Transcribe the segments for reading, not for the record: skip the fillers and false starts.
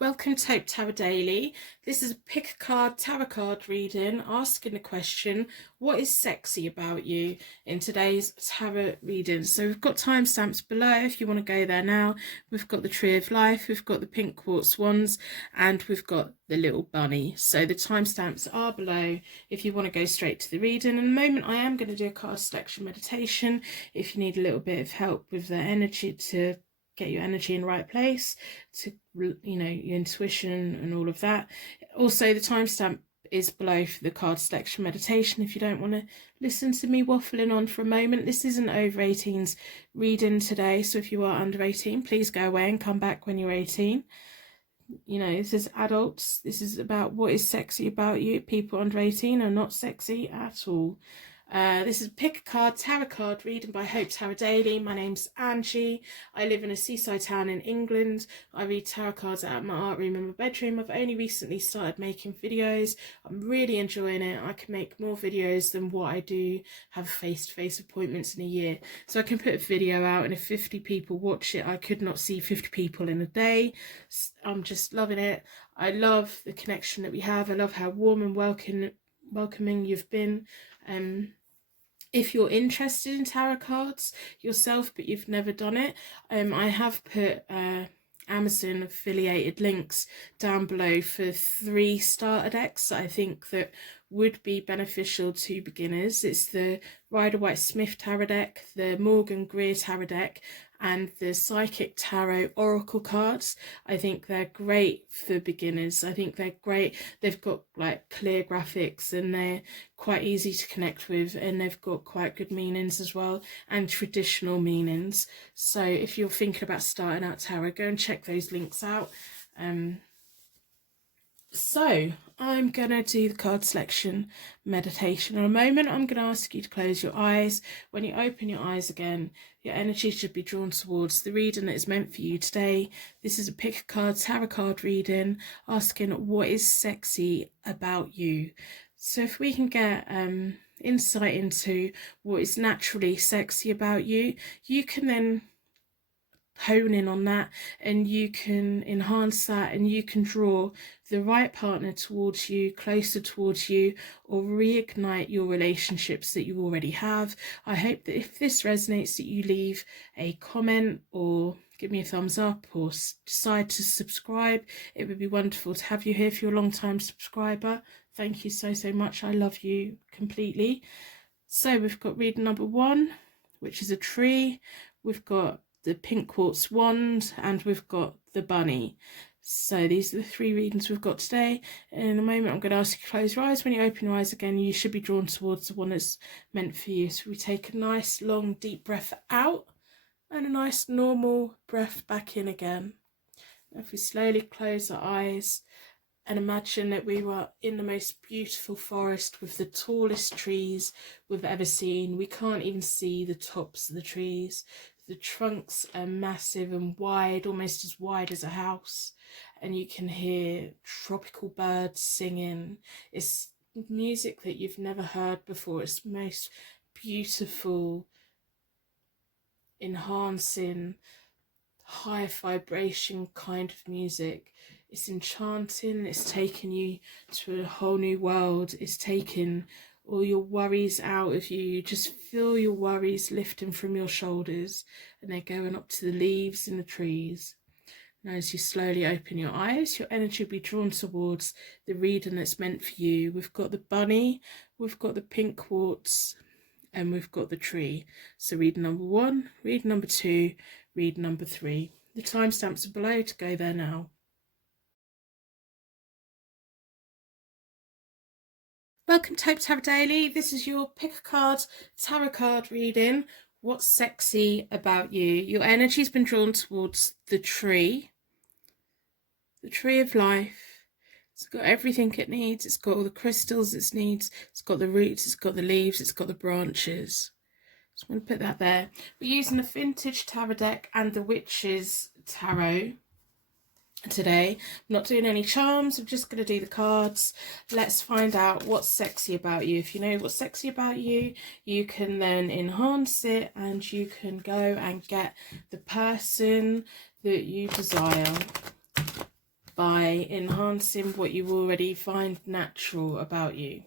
Welcome to Hope Tarot Daily. This is a pick a card tarot card reading, asking the question, what is sexy about you, in today's tarot reading. So we've got timestamps below if you want to go there now. We've got the Tree of Life, we've got the pink quartz wands, and we've got the little bunny. So the timestamps are below if you want to go straight to the reading. In a moment I am going to do a card selection meditation if you need a little bit of help with the energy to get your energy in the right place, to, you know, your intuition and all of that. Also, the timestamp is below for the card selection meditation if you don't want to listen to me waffling on for a moment. This isn't over 18s reading today, so if you are under 18, please go away and come back when you're 18. You know, this is adults. This is about what is sexy about you. People under 18 are not sexy at all. This is Pick a Card Tarot Card reading by Hope Tarot Daily. My name's Angie. I live in a seaside town in England. I read tarot cards out of my art room in my bedroom. I've only recently started making videos. I'm really enjoying it. I can make more videos than what I do have face-to-face appointments in a year. So I can put a video out, and if 50 people watch it, I could not see 50 people in a day. I'm just loving it. I love the connection that we have. I love how warm and welcoming you've been. If you're interested in tarot cards yourself but you've never done it, I have put Amazon affiliated links down below for 3 starter decks that I think that would be beneficial to beginners. It's the Rider-Waite-Smith tarot deck, the Morgan Greer tarot deck, and the Psychic Tarot Oracle cards. I think they're great for beginners. I think they're great. They've got like clear graphics and they're quite easy to connect with, and they've got quite good meanings as well, and traditional meanings. So if you're thinking about starting out tarot, go and check those links out. So I'm going to do the card selection meditation. In a moment, I'm going to ask you to close your eyes. When you open your eyes again, your energy should be drawn towards the reading that is meant for you today. This is a pick a card tarot card reading, asking what is sexy about you. So if we can get insight into what is naturally sexy about you, you can then hone in on that, and you can enhance that, and you can draw the right partner towards you, closer towards you, or reignite your relationships that you already have. I hope that if this resonates, that you leave a comment or give me a thumbs up or decide to subscribe. It would be wonderful to have you here. If you're a long time subscriber, thank you so much. I love you completely. So we've got reading number 1, which is a tree. We've got the pink quartz wand, and we've got the bunny. So these are the 3 readings we've got today. In a moment I'm going to ask you to close your eyes. When you open your eyes again, you should be drawn towards the one that's meant for you. So we take a nice long deep breath out and a nice normal breath back in again. If we slowly close our eyes and imagine that we were in the most beautiful forest with the tallest trees we've ever seen. We can't even see the tops of the trees. The trunks are massive and wide, almost as wide as a house, and you can hear tropical birds singing. It's music that you've never heard before. It's the most beautiful, enhancing, high vibration kind of music. It's enchanting. It's taken you to a whole new world. It's taken all your worries out of you. You just feel your worries lifting from your shoulders, and they're going up to the leaves in the trees. Now as you slowly open your eyes, your energy will be drawn towards the reading that's meant for you. We've got the bunny, we've got the pink quartz, and we've got the tree. So reading number 1, reading number 2, reading number 3. The timestamps are below to go there now. Welcome to Hope Tarot Daily. This is your pick a card tarot card reading. What's sexy about you? Your energy's been drawn towards the tree of life. It's got everything it needs. It's got all the crystals it needs. It's got the roots, it's got the leaves, it's got the branches. So I'm going to put that there. We're using the Vintage Tarot deck and the Witch's Tarot today. I'm not doing any charms. I'm just going to do the cards. Let's find out what's sexy about you. If you know what's sexy about you, you can then enhance it, and you can go and get the person that you desire. by enhancing what you already find natural about you.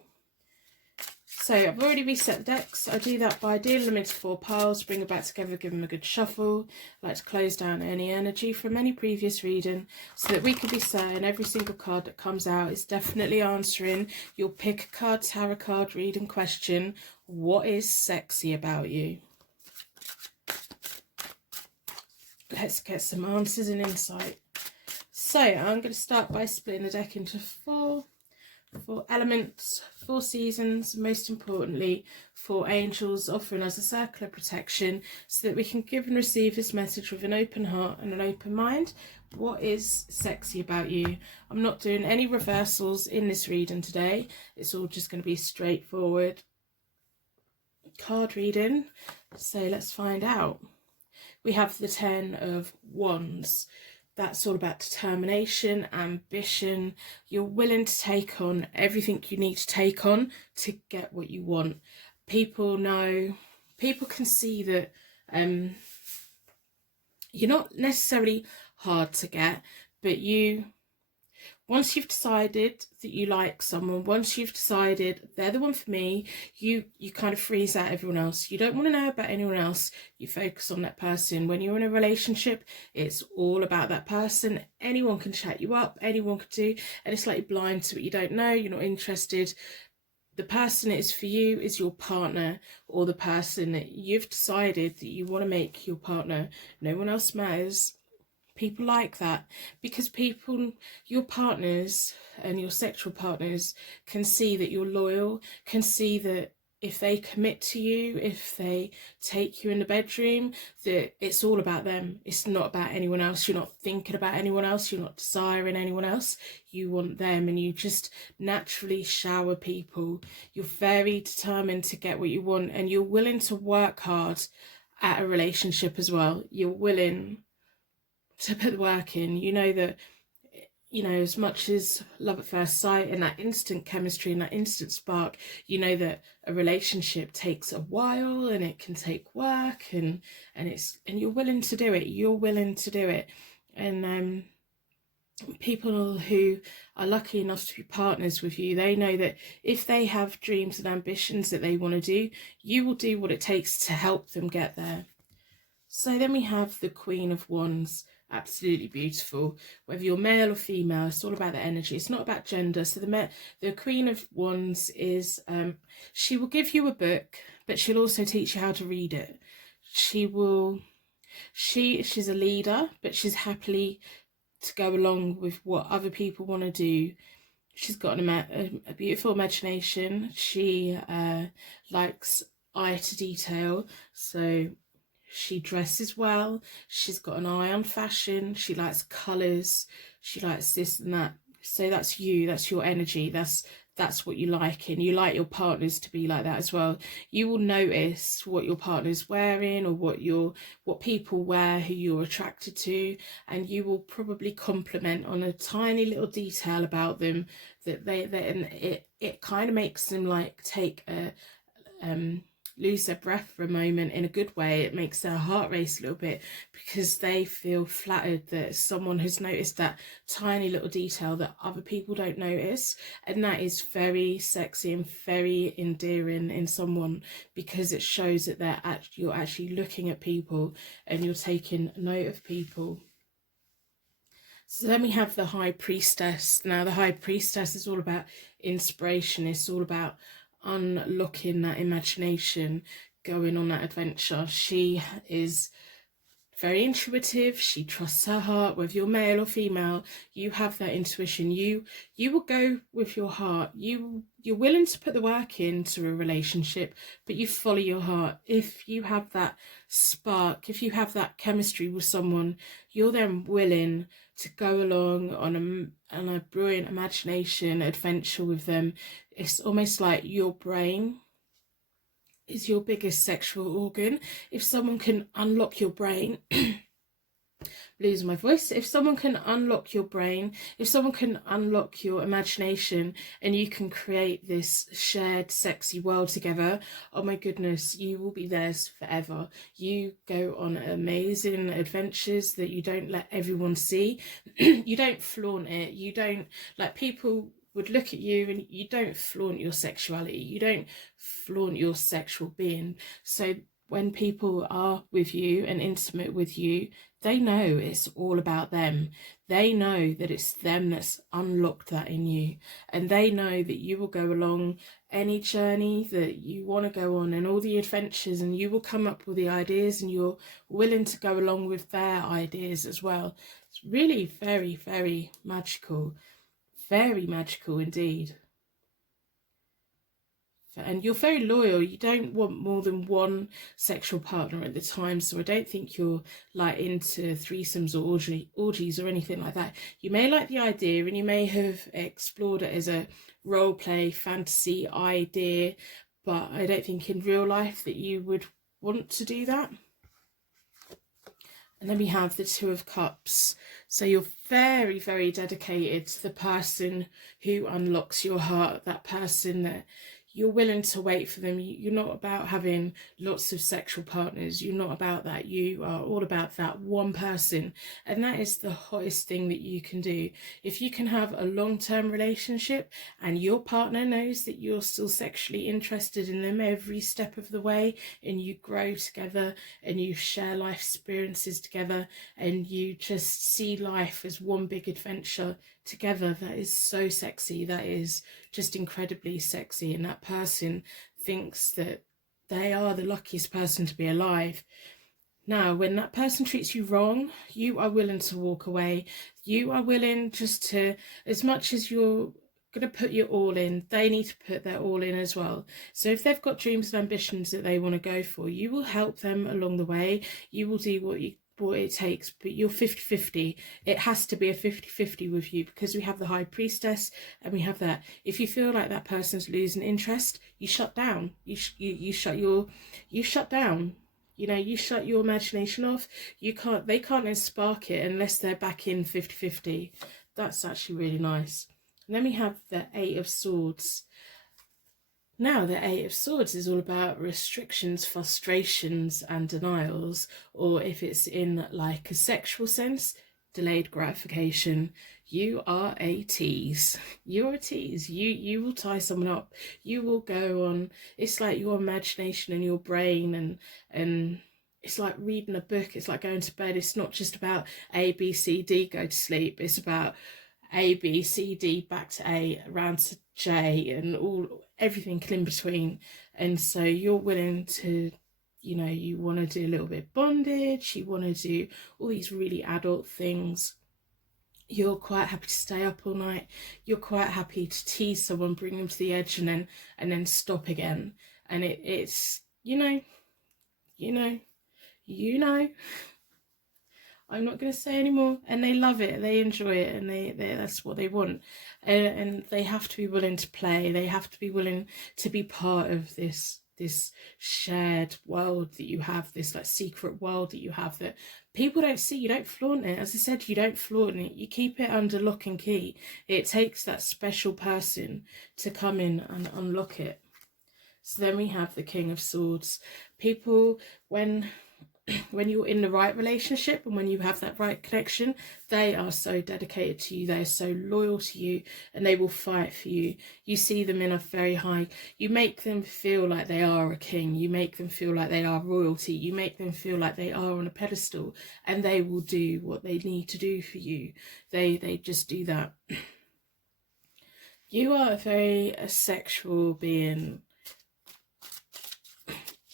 So I've already reset the decks. I do that by dealing them into 4 piles, bring them back together, give them a good shuffle. I like to close down any energy from any previous reading so that we can be certain every single card that comes out is definitely answering your pick a card tarot card reading question. What is sexy about you? Let's get some answers and insight. So I'm going to start by splitting the deck into 4 elements, 4 seasons, most importantly 4 angels, offering us a circle of protection so that we can give and receive this message with an open heart and an open mind. What is sexy about you? I'm not doing any reversals in this reading today. It's all just going to be straightforward card reading. So let's find out. We have the 10 of Wands. That's all about determination, ambition. You're willing to take on everything you need to take on to get what you want. People know, people can see that you're not necessarily hard to get, but once you've decided that you like someone, once you've decided they're the one for me, you kind of freeze out everyone else. You don't want to know about anyone else. You focus on that person. When you're in a relationship, it's all about that person. Anyone can chat you up, anyone can do, and it's like you're blind to what you don't know, you're not interested. The person that is for you is your partner, or the person that you've decided that you want to make your partner. No one else matters. People like that because people, your partners and your sexual partners can see that you're loyal, can see that if they commit to you, if they take you in the bedroom, that it's all about them. It's not about anyone else. You're not thinking about anyone else. You're not desiring anyone else. You want them, and you just naturally shower people. You're very determined to get what you want, and you're willing to work hard at a relationship as well. You're willing to put the work in. You know that, you know, as much as love at first sight and that instant chemistry and that instant spark, you know that a relationship takes a while and it can take work, and you're willing to do it. You're willing to do it. And people who are lucky enough to be partners with you, they know that if they have dreams and ambitions that they want to do, you will do what it takes to help them get there. So then we have the Queen of Wands. Absolutely beautiful. Whether you're male or female, it's all about the energy. It's not about gender. So the Queen of Wands is, she will give you a book, but she'll also teach you how to read it. She's a leader, but she's happily to go along with what other people want to do. She's got a beautiful imagination. She likes eye to detail. So she dresses well. She's got an eye on fashion. She likes colours. She likes this and that. So that's you. That's your energy. That's what you like, and you like your partners to be like that as well. You will notice what your partner's wearing, or what people wear who you're attracted to, and you will probably compliment on a tiny little detail about them that it kind of makes them like take a lose their breath for a moment in a good way. It makes their heart race a little bit because they feel flattered that someone has noticed that tiny little detail that other people don't notice, and that is very sexy and very endearing in someone, because it shows that you're actually looking at people and you're taking note of people. So then we have the High Priestess. Now the High Priestess is all about inspiration. It's all about unlocking that imagination, going on that adventure. She is very intuitive. She trusts her heart. Whether you're male or female, you have that intuition. You will go with your heart. You're willing to put the work into a relationship, but you follow your heart. If you have that spark, if you have that chemistry with someone, you're then willing to go along on a brilliant imagination adventure with them. It's almost like your brain is your biggest sexual organ. If someone can unlock your brain, losing my voice. If someone can unlock your brain, if someone can unlock your imagination, and you can create this shared sexy world together, oh my goodness, you will be theirs forever. You go on amazing adventures that you don't let everyone see. You don't flaunt it. You don't, like, people would look at you and you don't flaunt your sexuality. You don't flaunt your sexual being. So when people are with you and intimate with you, they know it's all about them. They know that it's them that's unlocked that in you. And they know that you will go along any journey that you want to go on and all the adventures, and you will come up with the ideas, and you're willing to go along with their ideas as well. It's really very, very magical. Very magical indeed. And you're very loyal. You don't want more than one sexual partner at the time, so I don't think you're like into threesomes or orgies or anything like that. You may like the idea, and you may have explored it as a role play fantasy idea, but I don't think in real life that you would want to do that. And then we have the Two of Cups. So you're very, very dedicated to the person who unlocks your heart, that person that you're willing to wait for them. You're not about having lots of sexual partners. You're not about that. You are all about that one person. And that is the hottest thing that you can do. If you can have a long-term relationship and your partner knows that you're still sexually interested in them every step of the way, and you grow together and you share life experiences together and you just see life as one big adventure together, that is so sexy. That is just incredibly sexy, and that person thinks that they are the luckiest person to be alive. Now, when that person treats you wrong, you are willing to walk away. You are willing just to, as much as you're going to put your all in, they need to put their all in as well. So if they've got dreams and ambitions that they want to go for, you will help them along the way. You will do what it takes, but you're 50-50. It has to be a 50-50 with you, because we have the High Priestess and we have that. If you feel like that person's losing interest, you shut down. You shut down. You know, you shut your imagination off. They can't then spark it unless they're back in 50-50. That's actually really nice. And then we have the Eight of Swords. Now, the Eight of Swords is all about restrictions, frustrations, and denials, or if it's in like a sexual sense, delayed gratification. You are a tease. You're a tease. You will tie someone up. You will go on. It's like your imagination and your brain, and it's like reading a book. It's like going to bed. It's not just about A, B, C, D, go to sleep. It's about A, B, C, D, back to A, around to J, and everything in between. And so you're willing to, you know, you want to do a little bit of bondage, you want to do all these really adult things. You're quite happy to stay up all night. You're quite happy to tease someone, bring them to the edge, and then stop again. And it's you know I'm not going to say anymore. And they love it, they enjoy it, and they that's what they want. And they have to be willing to play. They have to be willing to be part of this shared world that you have, this like secret world that you have that people don't see. You don't flaunt it. As I said, you don't flaunt it. You keep it under lock and key. It takes that special person to come in and unlock it. So then we have the King of Swords. People, when you're in the right relationship and when you have that right connection, they are so dedicated to you. They're so loyal to you, and they will fight for you. You see them in a very high, you make them feel like they are a king. You make them feel like they are royalty. You make them feel like they are on a pedestal, and they will do what they need to do for you. They just do that. You are a sexual being,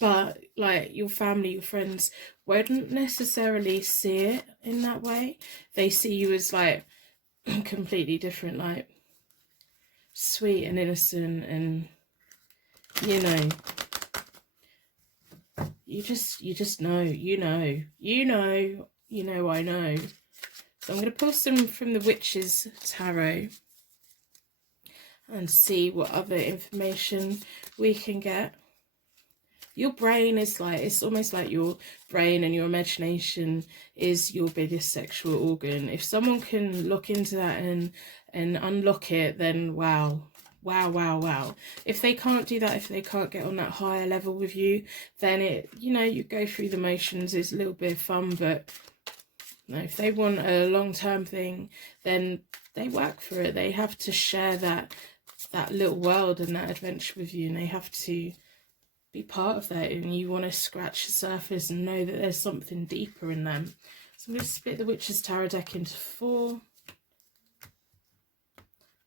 but like your family, your friends won't necessarily see it in that way. They see you as like completely different, like sweet and innocent, and you know, you just know, I know. So I'm going to pull some from the Witch's Tarot and see what other information we can get. your brain is like, it's almost like your brain and your imagination is your biggest sexual organ. If someone can look into that and unlock it, then wow. Wow, wow, wow. If they can't do that, if they can't get on that higher level with you, then it, you know, you go through the motions. It's a little bit of fun, but no, if they want a long-term thing, then they work for it. They have to share that little world and that adventure with you, and they have to be part of that, and you want to scratch the surface and know that there's something deeper in them. So I'm going to split the Witch's Tarot deck into 4.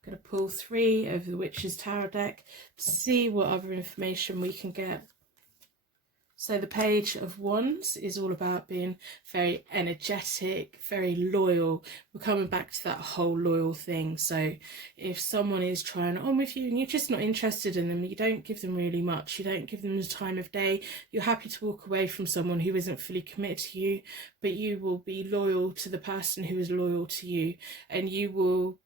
Going to pull 3 of the Witch's Tarot deck to see what other information we can get. So the Page of Wands is all about being very energetic, very loyal. We're coming back to that whole loyal thing. So if someone is trying on with you and you're just not interested in them, you don't give them really much. You don't give them the time of day. You're happy to walk away from someone who isn't fully committed to you, but you will be loyal to the person who is loyal to you, and you will.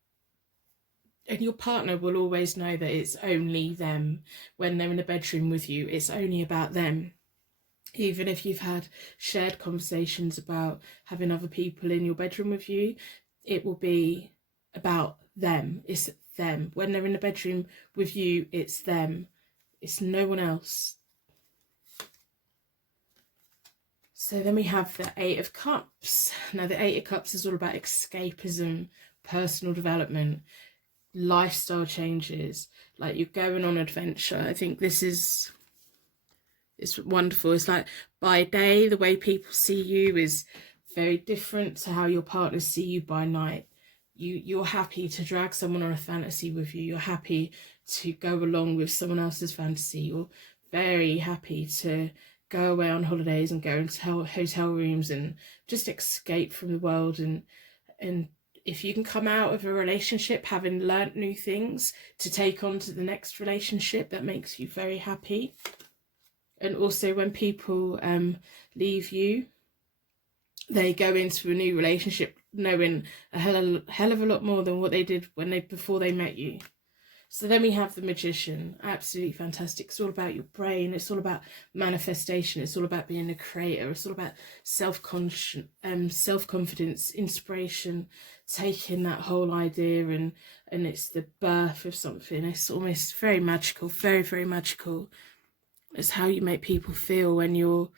And your partner will always know that it's only them. When they're in the bedroom with you, it's only about them. Even if you've had shared conversations about having other people in your bedroom with you, it will be about them. It's them. When they're in the bedroom with you, it's them. It's no one else. So then we have the 8 of Cups. Now the 8 of Cups is all about escapism, personal development, lifestyle changes, like you're going on adventure. I think this is, it's wonderful. It's like by day, the way people see you is very different to how your partners see you by night. You're happy to drag someone on a fantasy with you. You're happy to go along with someone else's fantasy. You're very happy to go away on holidays and go into hotel rooms and just escape from the world. And if you can come out of a relationship having learnt new things to take on to the next relationship, that makes you very happy. And also when people leave you, they go into a new relationship knowing a hell of a lot more than what they did before they met you. So then we have the Magician. Absolutely fantastic. It's all about your brain. It's all about manifestation. It's all about being a creator. It's all about self-confidence, inspiration, taking that whole idea and it's the birth of something. It's almost very magical, very, very magical. It's how you make people feel when you're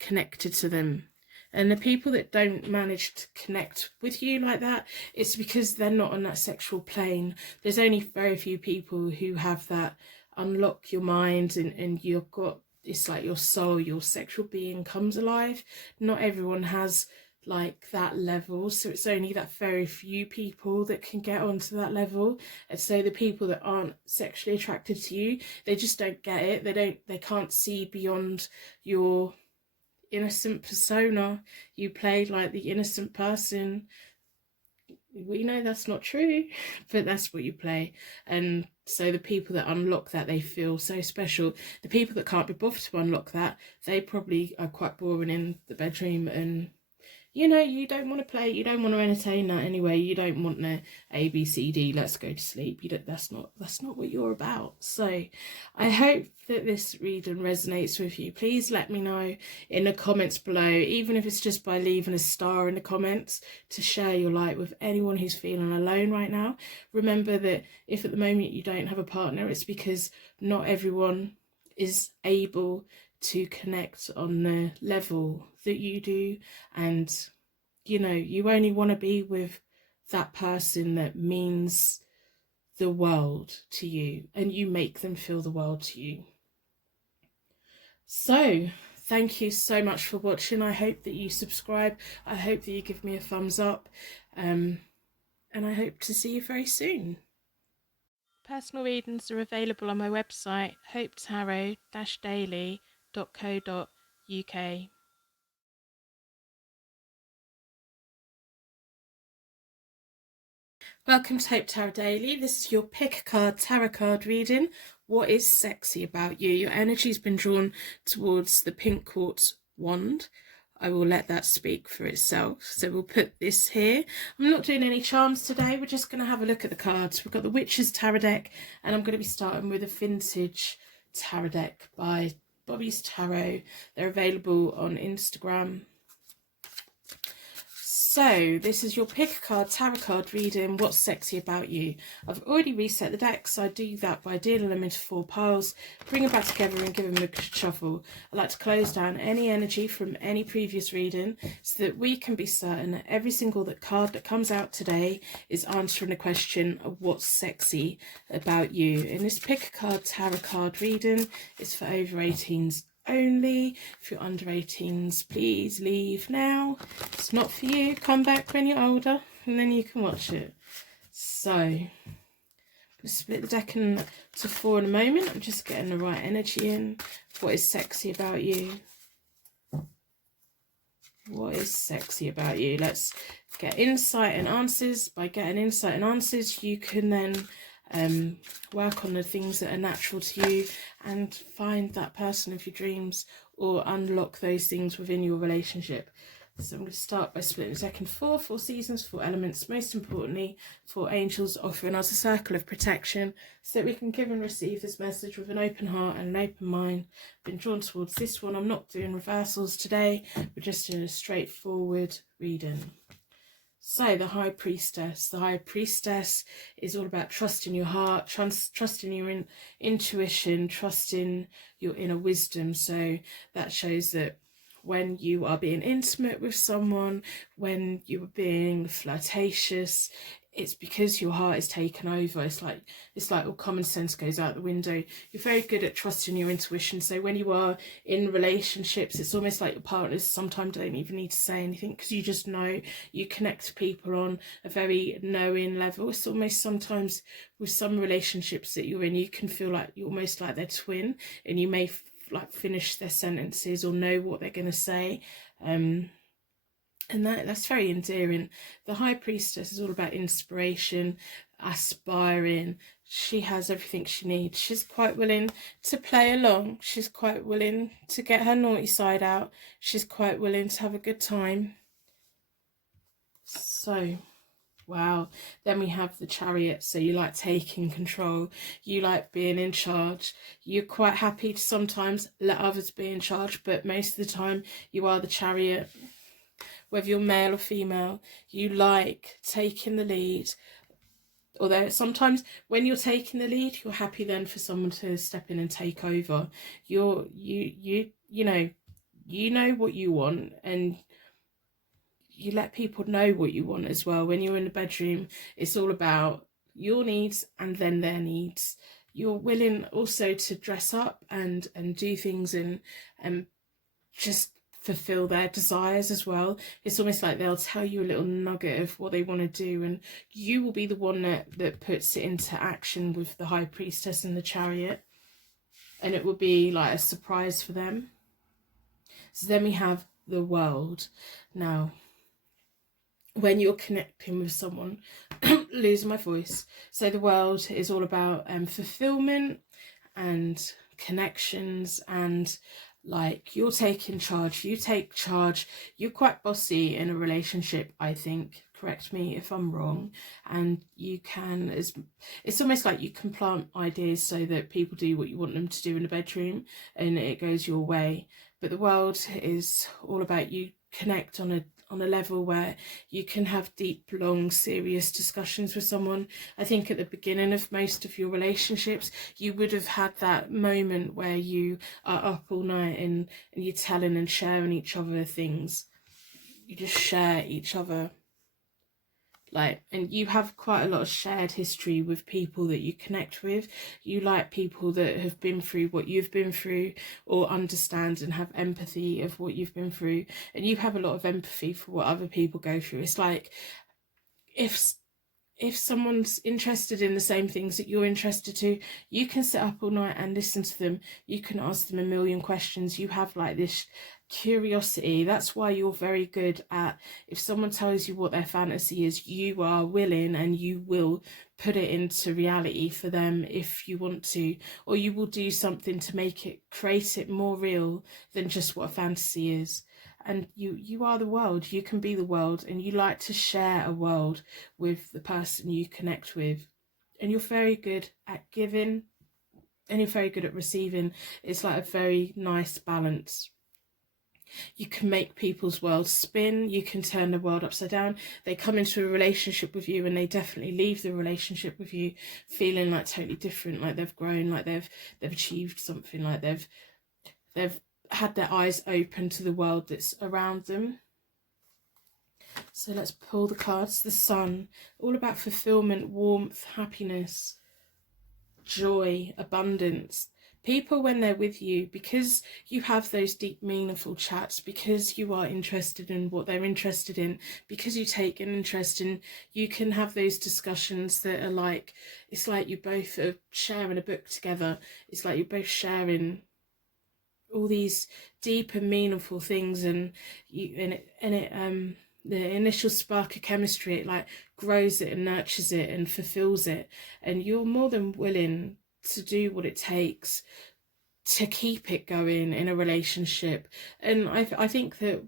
connected to them. And the people that don't manage to connect with you like that, it's because they're not on that sexual plane. There's only very few people who have that unlock your mind and you've got, it's like your soul, your sexual being comes alive. Not everyone has like that level, so it's only that very few people that can get onto that level. And so the people that aren't sexually attracted to you, they just don't get it. They can't see beyond your innocent persona. You play like the innocent person. We know that's not true, but that's what you play. And so the people that unlock that, they feel so special. The people that can't be bothered to unlock that, they probably are quite boring in the bedroom, and you know, you don't want to play, you don't want to entertain that anyway. You don't want the ABCD, let's go to sleep. That's not what you're about. So I hope that this reading resonates with you. Please let me know in the comments below, even if it's just by leaving a star in the comments, to share your light with anyone who's feeling alone right now. Remember that if at the moment you don't have a partner, it's because not everyone is able to connect on the level that you do, and you know, you only want to be with that person that means the world to you, and you make them feel the world to you. So thank you so much for watching. I hope that you subscribe. I hope that you give me a thumbs up, and I hope to see you very soon. Personal readings are available on my website, hopetarot-daily.co.uk. Welcome to Hope Tarot Daily. This is your pick a card tarot card reading. What is sexy about you? Your energy's been drawn towards the pink quartz wand. I will let that speak for itself. So we'll put this here. I'm not doing any charms today. We're just going to have a look at the cards. We've got the Witch's Tarot deck, and I'm going to be starting with a vintage tarot deck by Bobby's Tarot. They're available on Instagram. So this is your pick a card tarot card reading. What's sexy about you? I've already reset the deck, so I do that by dealing them into 4 piles, bring them back together and give them a shuffle. I like to close down any energy from any previous reading so that we can be certain that every single card that comes out today is answering the question of what's sexy about you. In this pick a card tarot card reading, it's for over 18s only. If you're under 18s, please leave now. It's not for you. Come back when you're older and then you can watch it. So I'm going to split the deck into 4 in a moment. I'm just getting the right energy in. What is sexy about you? What is sexy about you? Let's get insight and answers. By getting insight and answers, you can then work on the things that are natural to you and find that person of your dreams or unlock those things within your relationship. So I'm going to start by splitting the deck in 4 seasons, 4 elements, most importantly 4 angels offering us a circle of protection so that we can give and receive this message with an open heart and an open mind. Been drawn towards this one. I'm not doing reversals today, we're just doing a straightforward reading. So the High Priestess. The High Priestess is all about trusting your heart, trusting your intuition, trusting your inner wisdom. So that shows that when you are being intimate with someone, when you are being flirtatious, it's because your heart is taken over. It's like all common sense goes out the window. You're very good at trusting your intuition. So when you are in relationships, it's almost like your partners sometimes don't even need to say anything because you just know. You connect to people on a very knowing level. It's almost sometimes with some relationships that you're in, you can feel like you're almost like their twin, and you may like finish their sentences or know what they're going to say. And that's very endearing. The High Priestess is all about inspiration, aspiring. She has everything she needs. She's quite willing to play along. She's quite willing to get her naughty side out. She's quite willing to have a good time. So, wow. Then we have the Chariot. So you like taking control. You like being in charge. You're quite happy to sometimes let others be in charge, but most of the time you are the Chariot. Whether you're male or female, you like taking the lead. Although sometimes when you're taking the lead, you're happy then for someone to step in and take over. You know what you want, and you let people know what you want as well. When you're in the bedroom, it's all about your needs and then their needs. You're willing also to dress up and do things and just fulfill their desires as well. It's almost like they'll tell you a little nugget of what they want to do, and you will be the one that puts it into action with the High Priestess and the Chariot, and it will be like a surprise for them. So then we have the World. Now, when you're connecting with someone, losing my voice. So the World is all about fulfillment and connections, and like you're taking charge. You take charge. You're quite bossy in a relationship, I think. Correct me if I'm wrong. And you can, it's almost like you can plant ideas so that people do what you want them to do in the bedroom and it goes your way. But the World is all about you connect on a level where you can have deep, long, serious discussions with someone. I think at the beginning of most of your relationships, you would have had that moment where you are up all night and you're telling and sharing each other things. You just share each other. And you have quite a lot of shared history with people that you connect with. You like people that have been through what you've been through, or understand and have empathy of what you've been through. And you have a lot of empathy for what other people go through. It's like if someone's interested in the same things that you're interested to, you can sit up all night and listen to them. You can ask them a million questions. You have like this curiosity. That's why you're very good at, if someone tells you what their fantasy is, you are willing and you will put it into reality for them if you want to, or you will do something to create it more real than just what a fantasy is. And you are the world. You can be the world, and you like to share a world with the person you connect with. And you're very good at giving and you're very good at receiving. It's like a very nice balance. You can make people's world spin. You can turn the world upside down. They come into a relationship with you and they definitely leave the relationship with you feeling like totally different, like they've grown, like they've achieved something, like they've had their eyes open to the world that's around them. So let's pull the cards. The Sun, all about fulfillment, warmth, happiness, joy, abundance. People, when they're with you, because you have those deep, meaningful chats, because you are interested in what they're interested in, because you take an interest in, you can have those discussions that are like, it's like you both are sharing a book together. It's like you're both sharing all these deep and meaningful things, and the initial spark of chemistry, it like grows it and nurtures it and fulfills it, and you're more than willing to do what it takes to keep it going in a relationship. And I think that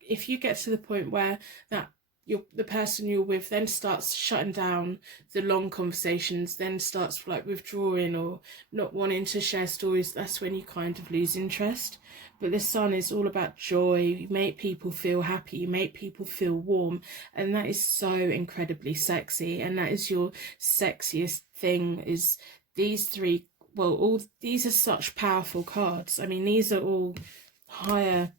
if you get to the point where the person you're with then starts shutting down the long conversations, then starts like withdrawing or not wanting to share stories, that's when you kind of lose interest. But the Sun is all about joy. You make people feel happy, you make people feel warm, and that is so incredibly sexy. And that is your sexiest thing, is these three. Well, all these are such powerful cards. I mean, these are all higher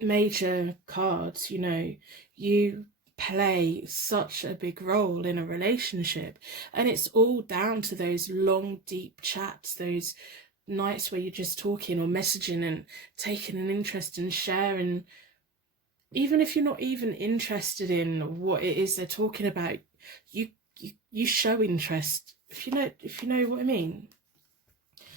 major cards. You know, you play such a big role in a relationship, and it's all down to those long, deep chats, those nights where you're just talking or messaging and taking an interest and sharing, even if you're not even interested in what it is they're talking about. You show interest, if you know what I mean.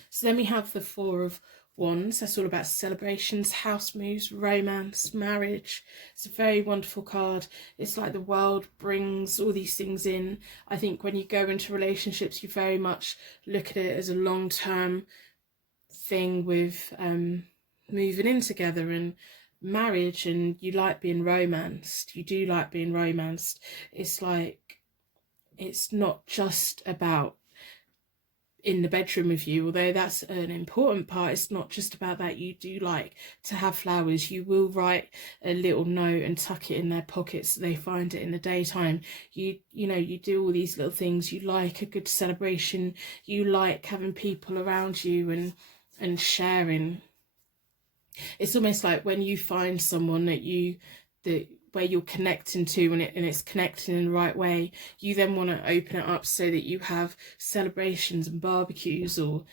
So then we have the Four of Wands. That's all about celebrations, house moves, romance, marriage. It's a very wonderful card. It's like the world brings all these things in. I think when you go into relationships, you very much look at it as a long-term thing with moving in together and marriage, and you like being romanced. You do like being romanced. It's like, it's not just about in the bedroom with you, although that's an important part. It's not just about that. You do like to have flowers. You will write a little note and tuck it in their pockets so they find it in the daytime. You know, you do all these little things. You like a good celebration. You like having people around you and sharing. It's almost like when you find someone where you're connecting to, and it's connecting in the right way, you then want to open it up so that you have celebrations and barbecues or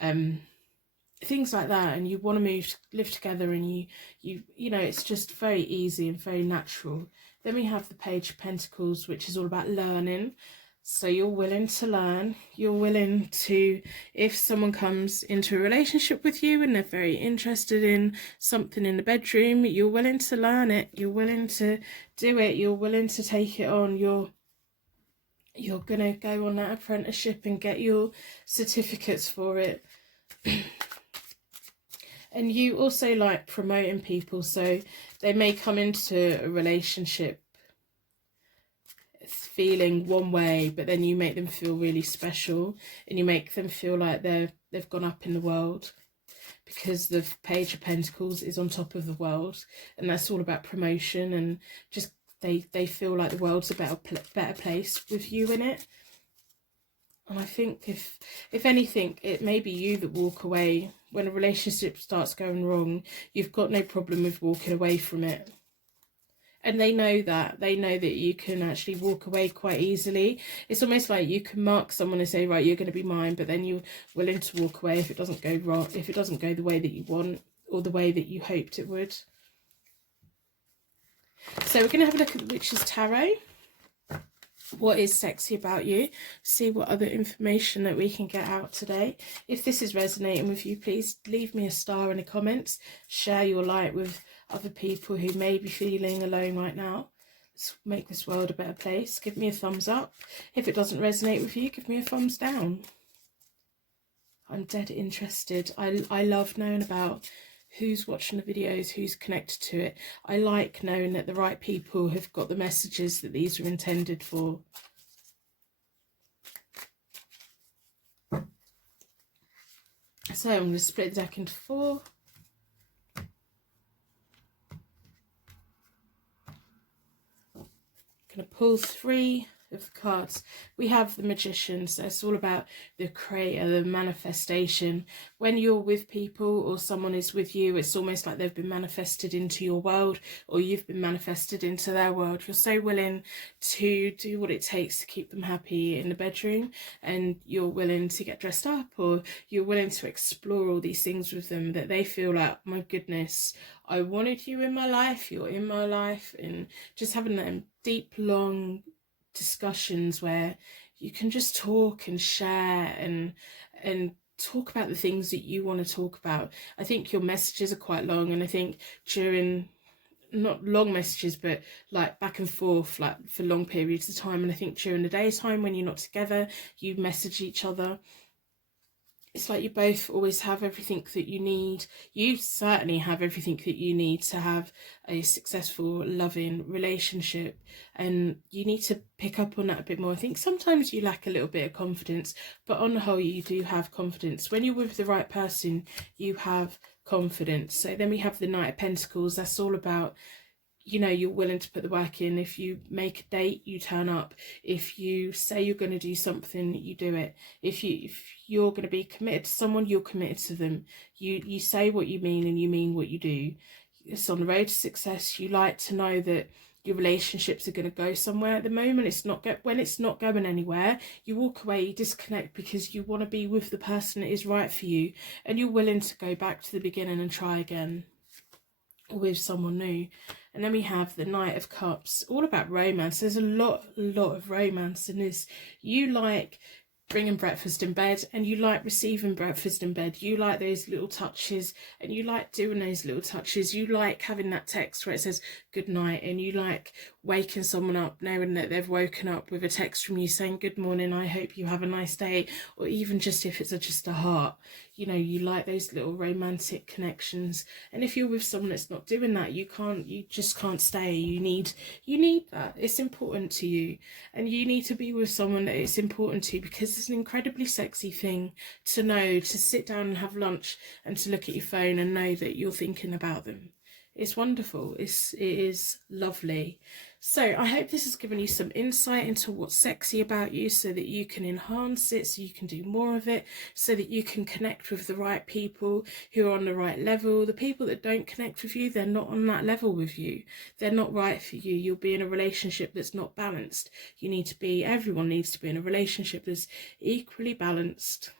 things like that, and you want to live together, and you know, it's just very easy and very natural. Then we have the Page of Pentacles, which is all about learning. So you're willing to learn, you're willing to, if someone comes into a relationship with you and they're very interested in something in the bedroom, you're willing to learn it, you're willing to do it, you're willing to take it on, you're gonna go on that apprenticeship and get your certificates for it. And you also like promoting people, so they may come into a relationship feeling one way, but then you make them feel really special, and you make them feel like they've gone up in the world, because the Page of Pentacles is on top of the world, and that's all about promotion, and just they feel like the world's a better place with you in it. And I think if anything, it may be you that walk away when a relationship starts going wrong. You've got no problem with walking away from it. And they know that you can actually walk away quite easily. It's almost like you can mark someone and say, right, you're going to be mine, but then you're willing to walk away if it doesn't go wrong, if it doesn't go the way that you want or the way that you hoped it would. So we're going to have a look at the Witch's Tarot. What is sexy about you? See what other information that we can get out today. If this is resonating with you, please leave me a star in the comments. Share your light with other people who may be feeling alone right now. Let's make this world a better place. Give me a thumbs up. If it doesn't resonate with you, give me a thumbs down. I'm dead interested. I love knowing about who's watching the videos, who's connected to it. I like knowing that the right people have got the messages that these are intended for. So I'm going to split the deck into 4. Going to pull 3 of the cards. We have the Magician, so it's all about the creator, the manifestation. When you're with people or someone is with you, it's almost like they've been manifested into your world, or you've been manifested into their world. You're so willing to do what it takes to keep them happy in the bedroom, and you're willing to get dressed up, or you're willing to explore all these things with them that they feel like, my goodness, I wanted you in my life, you're in my life. And just having them deep, long discussions where you can just talk and share and talk about the things that you want to talk about. I think your messages are quite long, and I think during, not long messages, but like back and forth, like for long periods of time, and I think during the daytime when you're not together, you message each other. It's like you both always have everything that you need. You certainly have everything that you need to have a successful, loving relationship. And you need to pick up on that a bit more. I think sometimes you lack a little bit of confidence, but on the whole, you do have confidence. When you're with the right person, you have confidence. So then we have the Knight of Pentacles. That's all about, you know, you're willing to put the work in. If you make a date, you turn up. If you say you're going to do something, you do it. If you're going to be committed to someone, you're committed to them. You say what you mean, and you mean what you do. It's on the road to success. You like to know that your relationships are going to go somewhere. At the moment, when it's not going anywhere, you walk away, you disconnect, because you want to be with the person that is right for you, and you're willing to go back to the beginning and try again with someone new. And then we have the Knight of Cups, all about romance. There's a lot of romance in this. You like bringing breakfast in bed, and you like receiving breakfast in bed. You like those little touches, and you like doing those little touches. You like having that text where it says good night, and you like waking someone up knowing that they've woken up with a text from you saying good morning, I hope you have a nice day. Or even just if it's just a heart, you know, you like those little romantic connections. And if you're with someone that's not doing that, you just can't stay. You need that. It's important to you, and you need to be with someone that it's important to, because it's an incredibly sexy thing to know, to sit down and have lunch and to look at your phone and know that you're thinking about them. It's wonderful. It is lovely. So I hope this has given you some insight into what's sexy about you, so that you can enhance it, so you can do more of it, so that you can connect with the right people who are on the right level. The people that don't connect with you, they're not on that level with you. They're not right for you. You'll be in a relationship that's not balanced. Everyone needs to be in a relationship that's equally balanced.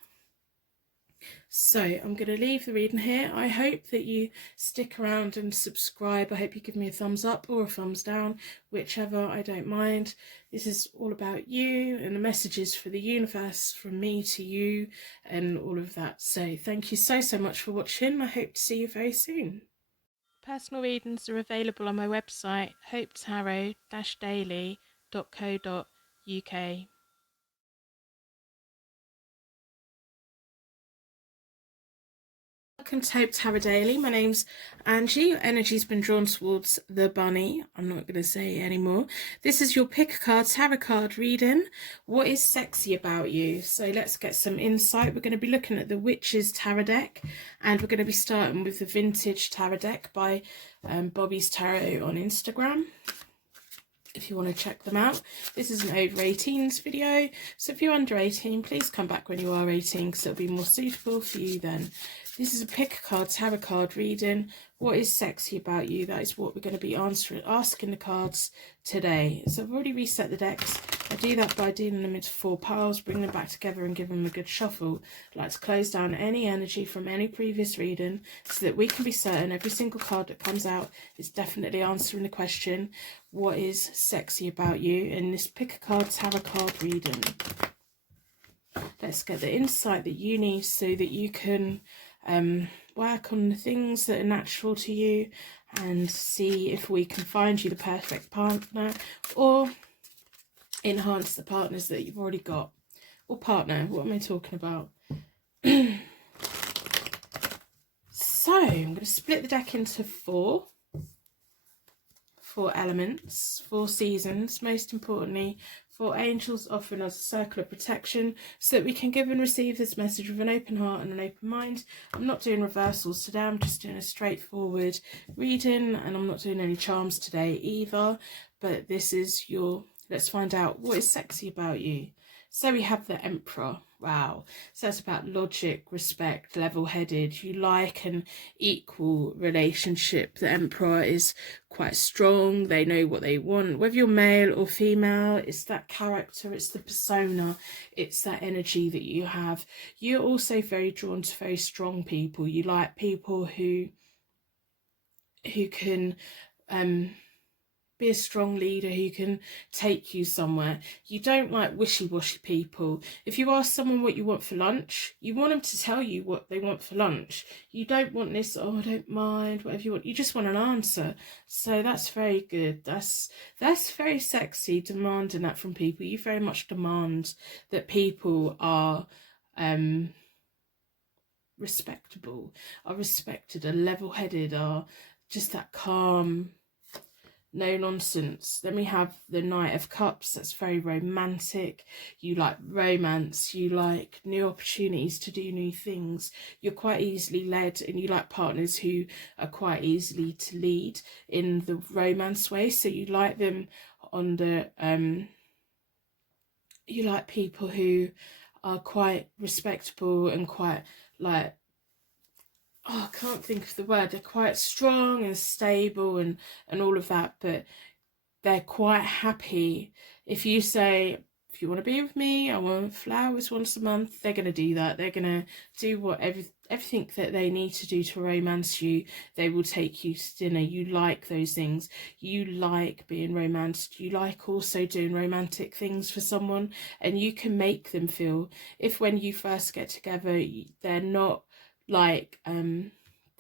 So I'm going to leave the reading here. I hope that you stick around and subscribe. I hope you give me a thumbs up or a thumbs down, whichever, I don't mind. This is all about you and the messages for the universe from me to you and all of that. So thank you so much for watching. I hope to see you very soon. Personal readings are available on my website, hopetarot-daily.co.uk. Welcome to Hope Tarot Daily. My name's Angie. Your energy's been drawn towards the bunny. I'm not going to say anymore. This is your pick a card tarot card reading. What is sexy about you? So let's get some insight. We're going to be looking at the Witch's Tarot deck, and we're going to be starting with the Vintage Tarot deck by Bobby's Tarot on Instagram, if you want to check them out. This is an over 18s video, so if you're under 18, please come back when you are 18, because it'll be more suitable for you then. This is a pick a card tarot card reading. What is sexy about you? That is what we're going to be asking the cards today. So I've already reset the decks. I do that by dealing them into 4 piles, bring them back together and give them a good shuffle. I like to close down any energy from any previous reading, so that we can be certain every single card that comes out is definitely answering the question, what is sexy about you, in this pick a card tarot card reading. Let's get the insight that you need, so that you can work on the things that are natural to you, and see if we can find you the perfect partner, or enhance the partners that you've already got. Or partner, what am I talking about? So I'm going to split the deck into 4 elements, 4 seasons, most importantly for angels offering us a circle of protection so that we can give and receive this message with an open heart and an open mind. I'm not doing reversals today, I'm just doing a straightforward reading, and I'm not doing any charms today either, but this is your, let's find out what is sexy about you. So we have the Emperor. Wow. So that's about logic, respect, level-headed. You like an equal relationship. The Emperor is quite strong. They know what they want. Whether you're male or female, it's that character, it's the persona, it's that energy that you have. You're also very drawn to very strong people. You like people who can be a strong leader, who can take you somewhere. You don't like wishy-washy people. If you ask someone what you want for lunch, you want them to tell you what they want for lunch. You don't want this, oh, I don't mind, whatever you want. You just want an answer. So that's very good. That's very sexy, demanding that from people. You very much demand that people are respectable, are respected, are level-headed, are just that calm, no nonsense. Then we have the Knight of Cups. That's very romantic. You like romance, you like new opportunities to do new things. You're quite easily led, and you like partners who are quite easily to lead in the romance way. So you like them on the you like people who are quite respectable and quite like, oh, I can't think of the word, they're quite strong and stable and all of that, but they're quite happy. If you say, if you want to be with me, I want flowers once a month, they're going to do that. They're going to do everything that they need to do to romance you. They will take you to dinner. You like those things. You like being romanced. You like also doing romantic things for someone, and you can make them feel, if when you first get together, they're not like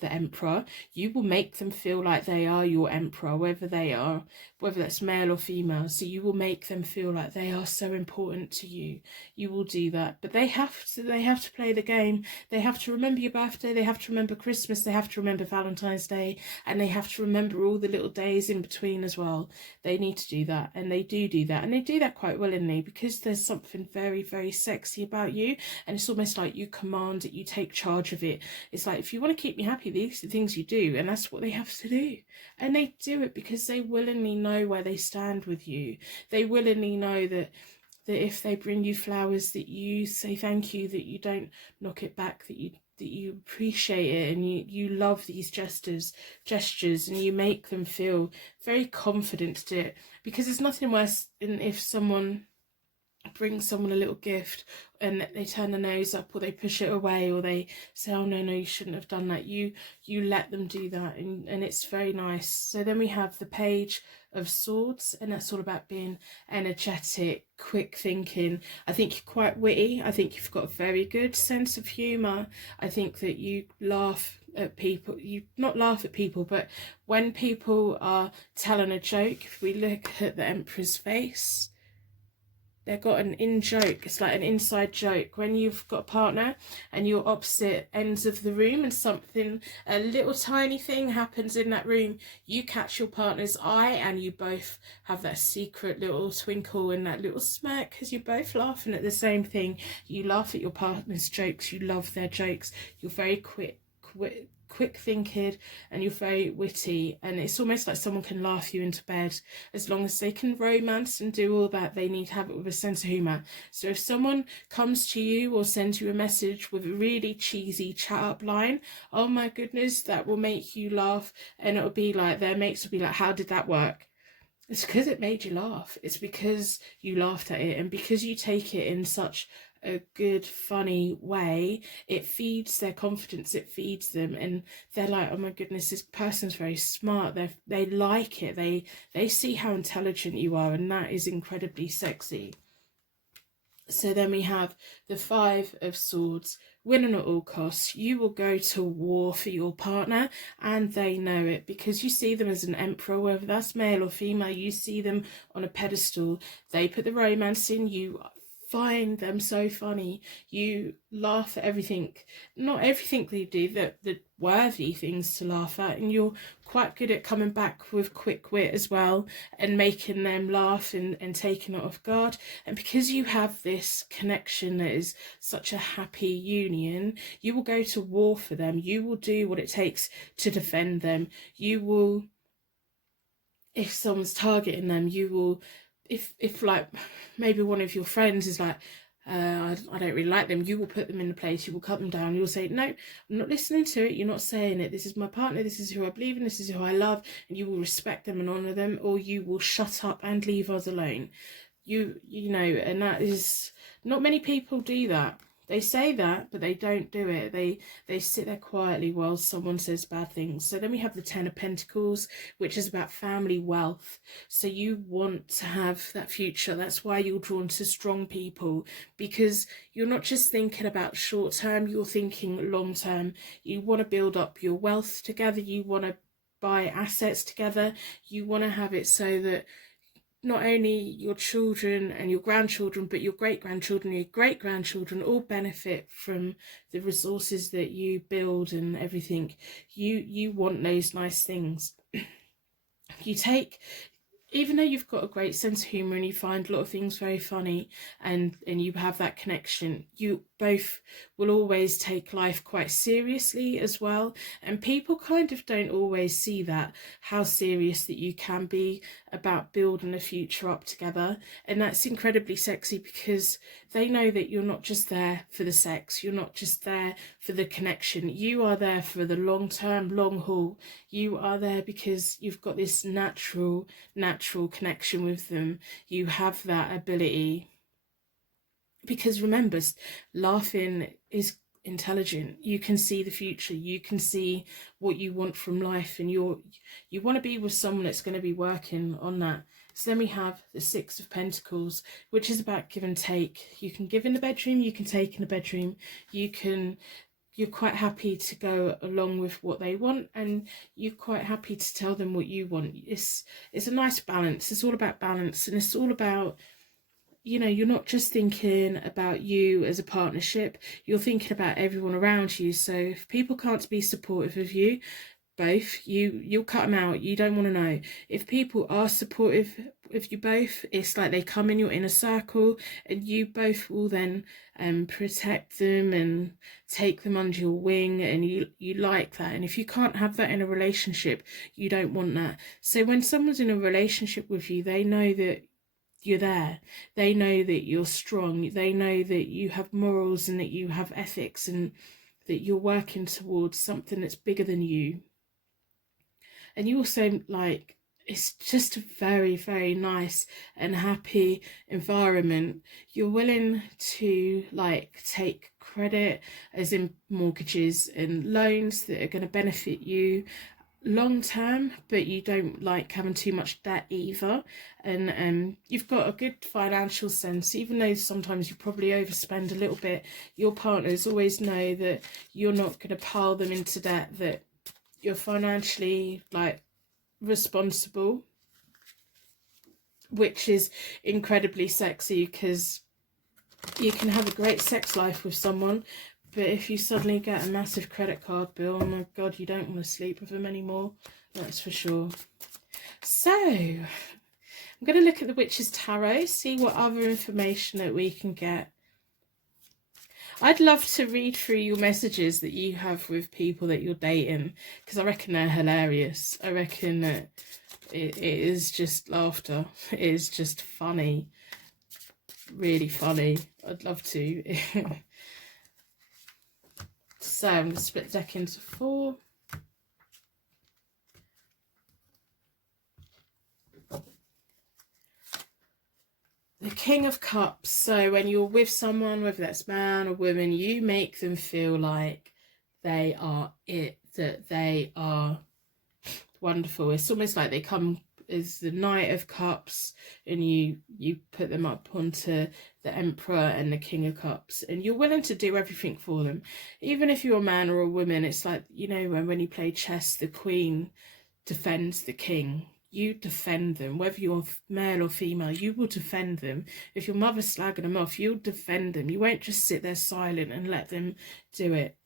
the Emperor, you will make them feel like they are your Emperor, whether that's male or female. So you will make them feel like they are so important to you. You will do that, but they have to play the game. They have to remember your birthday, they have to remember Christmas, they have to remember Valentine's Day, and they have to remember all the little days in between as well. They need to do that, and they do that, and they do that quite willingly, because there's something very, very sexy about you, and it's almost like you command it, you take charge of it. It's like, if you want to keep me happy, these are the things you do, and that's what they have to do. And they do it because they willingly know where they stand with you. They willingly know that if they bring you flowers, that you say thank you, that you don't knock it back, that you appreciate it, and you love these gestures, and you make them feel very confident to do it. Because there's nothing worse than if someone brings someone a little gift and they turn their nose up, or they push it away, or they say, oh no, you shouldn't have done that. You let them do that, and it's very nice. So then we have the Page of Swords, and that's all about being energetic, quick thinking. I think you're quite witty. I think you've got a very good sense of humour. I think that you laugh at people. You not laugh at people, but when people are telling a joke, if we look at the Emperor's face, they've got an in-joke. It's like an inside joke. When you've got a partner and you're opposite ends of the room, and something, a little tiny thing happens in that room, you catch your partner's eye, and you both have that secret little twinkle and that little smirk, because you're both laughing at the same thing. You laugh at your partner's jokes. You love their jokes. You're very quick thinking, and you're very witty, and it's almost like someone can laugh you into bed. As long as they can romance and do all that, they need to have it with a sense of humour. So if someone comes to you or sends you a message with a really cheesy chat up line, oh my goodness, that will make you laugh, and it'll be like, their mates will be like, how did that work? It's because it made you laugh. It's because you laughed at it, and because you take it in such a good, funny way, it feeds their confidence, it feeds them, and they're like, oh my goodness, this person's very smart. They like it. They see how intelligent you are, and that is incredibly sexy. So then we have the Five of Swords, winning at all costs. You will go to war for your partner, and they know it, because you see them as an emperor, whether that's male or female. You see them on a pedestal. They put the romance in, you find them so funny. You laugh at everything, not everything they do, the worthy things to laugh at, and you're quite good at coming back with quick wit as well and making them laugh and taking it off guard. And because you have this connection that is such a happy union, you will go to war for them. You will do what it takes to defend them. You will, if someone's targeting them, you will, if like maybe one of your friends is like, I don't really like them, you will put them in a place, you will cut them down, you'll say, no, I'm not listening to it, you're not saying it, this is my partner, this is who I believe in, this is who I love, and you will respect them and honour them, or you will shut up and leave us alone. You know, and that is, not many people do that. They say that, but they don't do it. They sit there quietly while someone says bad things. So then we have the Ten of Pentacles, which is about family wealth. So you want to have that future. That's why you're drawn to strong people, because you're not just thinking about short term, you're thinking long term. You want to build up your wealth together. You want to buy assets together. You want to have it so that not only your children and your grandchildren, but your great-grandchildren and your great-grandchildren all benefit from the resources that you build and everything. You want those nice things. You take, even though you've got a great sense of humour and you find a lot of things very funny and you have that connection, you both will always take life quite seriously as well. And people kind of don't always see that, how serious that you can be about building a future up together. And that's incredibly sexy, because they know that you're not just there for the sex, you're not just there for the connection, you are there for the long term, long haul. You are there because you've got this natural connection with them. You have that ability, because remember, laughing is intelligent. You can see the future, you can see what you want from life, and you want to be with someone that's going to be working on that. So then we have the Six of Pentacles, which is about give and take. You can give in the bedroom, you can take in the bedroom, you're quite happy to go along with what they want, and you're quite happy to tell them what you want. It's a nice balance. It's all about balance, and it's all about, you know, you're not just thinking about you as a partnership, you're thinking about everyone around you. So if people can't be supportive of you both, you'll cut them out. You don't want to know. If people are supportive of you both, it's like they come in your inner circle, and you both will then protect them and take them under your wing, and you like that. And if you can't have that in a relationship, you don't want that. So when someone's in a relationship with you, they know that you're there, they know that you're strong, they know that you have morals and that you have ethics, and that you're working towards something that's bigger than you. And you also, like, it's just a very, very nice and happy environment. You're willing to, like, take credit, as in mortgages and loans that are going to benefit you long term, but you don't like having too much debt either. And you've got a good financial sense, even though sometimes you probably overspend a little bit. Your partners always know that you're not going to pile them into debt, that you're financially, like, responsible, which is incredibly sexy, because you can have a great sex life with someone, but if you suddenly get a massive credit card bill, oh my god, you don't want to sleep with them anymore, that's for sure. So I'm going to look at the Witch's Tarot, see what other information that we can get. I'd love to read through your messages that you have with people that you're dating, because I reckon they're hilarious. I reckon that it is just laughter. It is just funny. Really funny. I'd love to. So I'm going to split the deck into 4. The King of Cups. So when you're with someone, whether that's man or woman, you make them feel like they are it, that they are wonderful. It's almost like they come as the Knight of Cups, and you put them up onto the Emperor and the King of Cups, and you're willing to do everything for them. Even if you're a man or a woman, it's like, you know, when you play chess, the Queen defends the King. you defend them. Whether you're male or female, you will defend them. If your mother's slagging them off, you'll defend them. You won't just sit there silent and let them do it.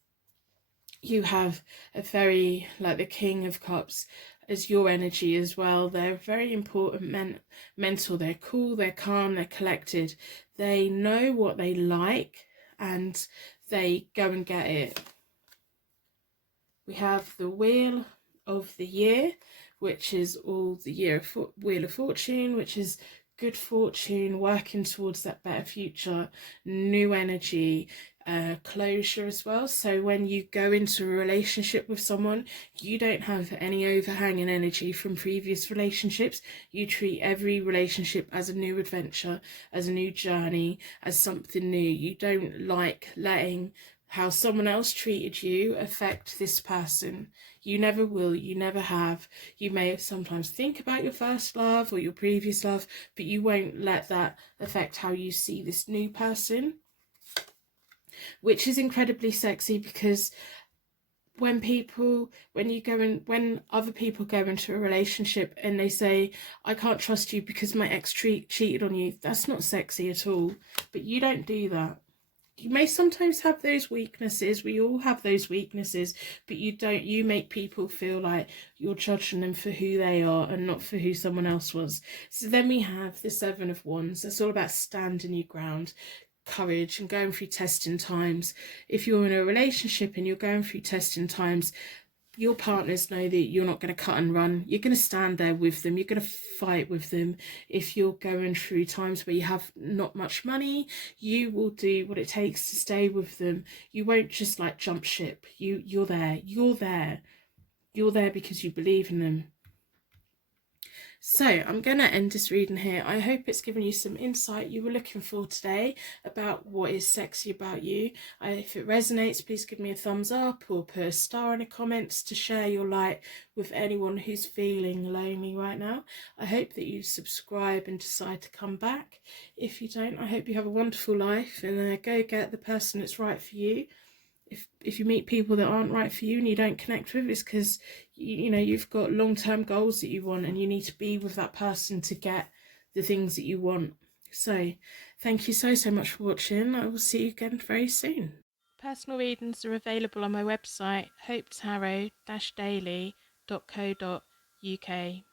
You have a very, like the King of Cups as your energy as well. They're very important mental. They're cool, they're calm, they're collected. They know what they like and they go and get it. We have the Wheel of the Year, which is all the year of Wheel of Fortune, which is good fortune, working towards that better future, new energy, closure as well. So when you go into a relationship with someone, you don't have any overhanging energy from previous relationships. You treat every relationship as a new adventure, as a new journey, as something new. You don't like letting how someone else treated you affect this person. You never will, you never have. You may sometimes think about your first love or your previous love, but you won't let that affect how you see this new person, which is incredibly sexy, because when other people go into a relationship and they say, I can't trust you because my ex cheated on you, that's not sexy at all. But you don't do that. You may sometimes have those weaknesses. We all have those weaknesses, but you don't. You make people feel like you're judging them for who they are and not for who someone else was. So then we have the Seven of Wands. That's all about standing your ground, courage, and going through testing times. If you're in a relationship and you're going through testing times, your partners know that you're not going to cut and run. You're going to stand there with them. You're going to fight with them. If you're going through times where you have not much money, you will do what it takes to stay with them. You won't just like jump ship. You're there. You're there because you believe in them. So I'm going to end this reading here. I hope it's given you some insight you were looking for today about what is sexy about you. If it resonates, please give me a thumbs up or put a star in the comments to share your light with anyone who's feeling lonely right now. I hope that you subscribe and decide to come back. If you don't, I hope you have a wonderful life and go get the person that's right for you. If you meet people that aren't right for you and you don't connect with, it's because you've got long-term goals that you want and you need to be with that person to get the things that you want. So thank you so much for watching. I will see you again very soon. Personal readings are available on my website, hopetarot-daily.co.uk.